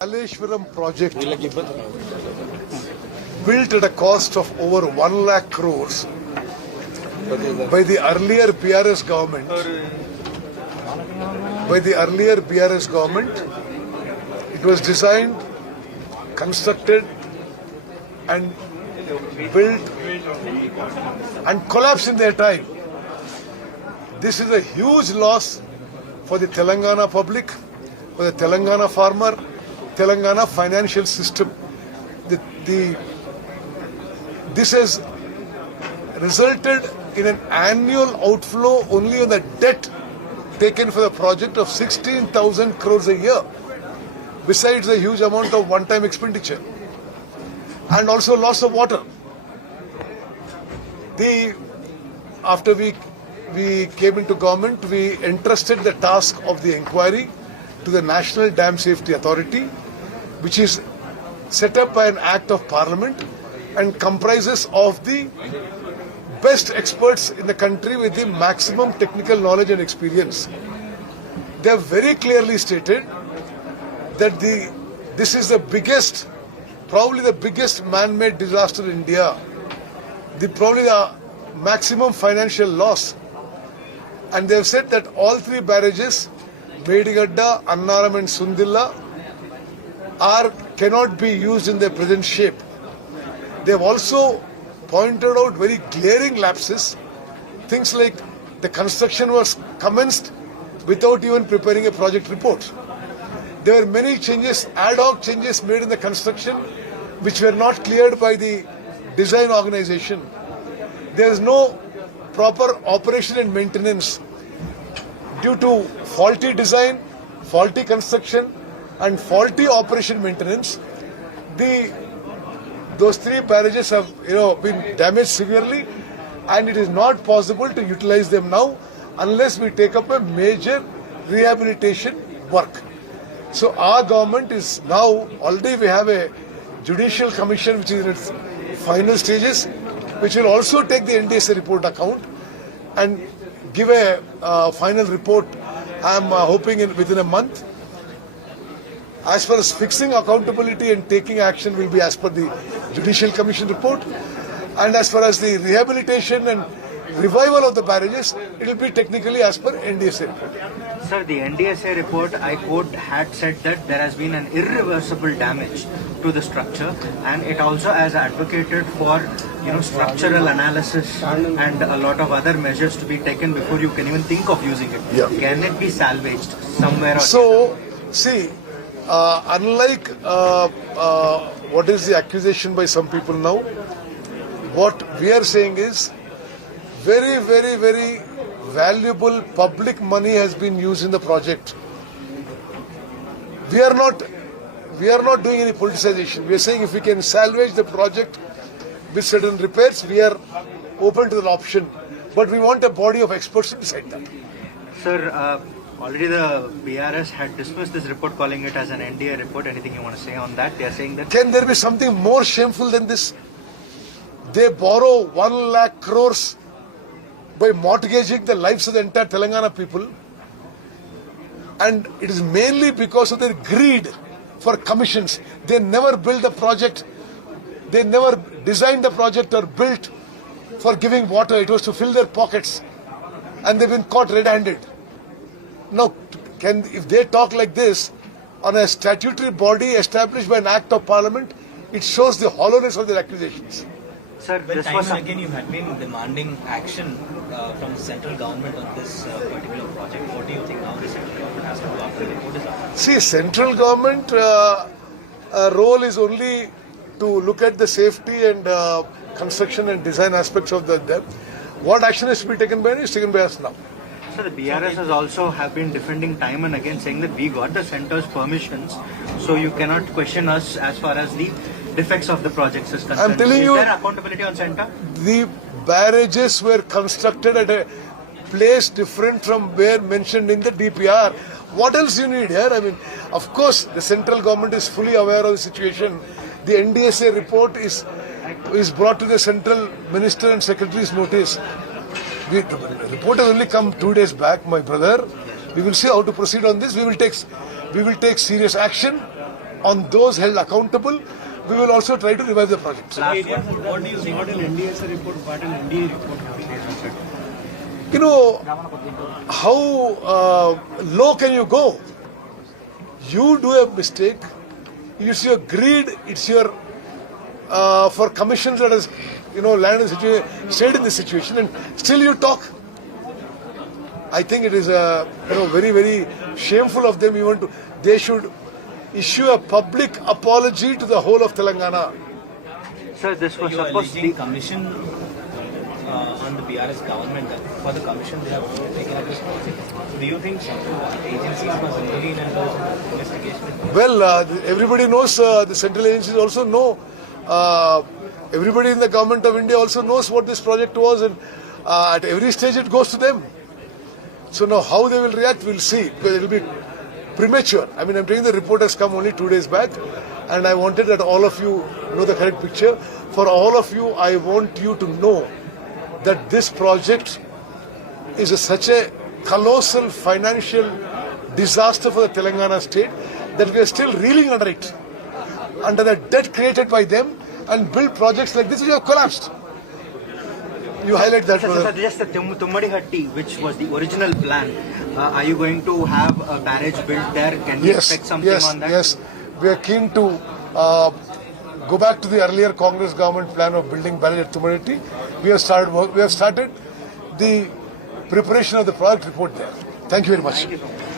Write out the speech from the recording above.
Kaleshwaram project built at a cost of over 1 lakh crores by the earlier BRS government. It was designed, constructed and built and collapsed in their time. This is a huge loss for the Telangana public, for the Telangana farmer, Telangana financial system. This has resulted in an annual outflow only on the debt taken for the project of 16,000 crores a year, besides a huge amount of one-time expenditure and also loss of water. After we came into government, we entrusted the task of the inquiry to the National Dam Safety Authority, which is set up by an act of parliament and comprises of the best experts in the country with the maximum technical knowledge and experience. They have very clearly stated that this is the biggest, probably the biggest man-made disaster in India, probably the maximum financial loss. And they have said that all three barrages, Medigadda, Annaram and Sundilla, cannot be used in their present shape. They have also pointed out very glaring lapses, things like the construction was commenced without even preparing a project report. There were many changes, ad hoc changes made in the construction which were not cleared by the design organization. There is no proper operation and maintenance due to faulty design, faulty construction and faulty operation maintenance. Those three barrages have been damaged severely, and it is not possible to utilize them now unless we take up a major rehabilitation work. So our government is now, already we have a judicial commission which is in its final stages, which will also take the NDSA report account and give a final report, I am hoping within a month. As far as fixing accountability and taking action will be as per the Judicial Commission report, and as far as the rehabilitation and revival of the barrages, it will be technically as per NDSA report. Sir, the NDSA report, I quote, had said that there has been an irreversible damage to the structure, and it also has advocated for structural analysis and a lot of other measures to be taken before you can even think of using it. Yeah. Can it be salvaged somewhere or so, see, unlike what is the accusation by some people now, what we are saying is very, very, very valuable public money has been used in the project. We are not doing any politicization. We are saying if we can salvage the project with certain repairs, we are open to the option. But we want a body of experts to decide that. Sir, already the BRS had dismissed this report, calling it as an NDA report. Anything you want to say on that? They are saying that... Can there be something more shameful than this? They borrow 1 lakh crores by mortgaging the lives of the entire Telangana people. And it is mainly because of their greed for commissions. They never build the project. They never designed the project or built for giving water. It was to fill their pockets. And they've been caught red-handed. Now, if they talk like this on a statutory body established by an act of parliament, it shows the hollowness of their accusations. Sir, well, time and again you had been demanding action from the central government on this particular project. What do you think now the central government has to do after the report is out? See, central government role is only to look at the safety and construction and design aspects of the dam. What action is to be taken by is taken by us now. So the BRS has also have been defending time and again, saying that we got the centre's permissions, so you cannot question us as far as the defects of the projects is concerned. I'm telling you, is there accountability on centre? The barrages were constructed at a place different from where mentioned in the DPR. What else you need here? I mean, of course, the central government is fully aware of the situation. The NDSA report is brought to the central minister and secretary's notice. The report has only come 2 days back, my brother. We will see how to proceed on this. We will take serious action on those held accountable, we will also try to revive the project. What do you think? Not an NDSA report, but an NDA report. You know, how low can you go? You do a mistake, it's your greed, it's your for commissions that has, landed in the situation, stayed in this situation, and still you talk. I think it is very, very shameful of them. They should issue a public apology to the whole of Telangana. Sir, this was You are supposed to alleging be. commission on the BRS government. That for the commission, they have taken up this project. Do you think central agencies must intervene in the investigation? Well, everybody knows, the central agencies also know, everybody in the government of India also knows what this project was, and at every stage it goes to them. So now how they will react, we'll see, because it will be premature. I mean, I'm telling the report has come only 2 days back, and I wanted that all of you know the correct picture. For all of you, I want you to know that this project is such a colossal financial disaster for the Telangana state that we are still reeling under it, under the debt created by them, and build projects like this which have collapsed. You highlight that. Sir, just the Tummadihatti, which was the original plan, are you going to have a barrage built there? Can we expect something on that? Yes. We are keen to go back to the earlier Congress government plan of building barrage at Tummadihatti. We have started the preparation of the project report there. Thank you very much. Thank you so much.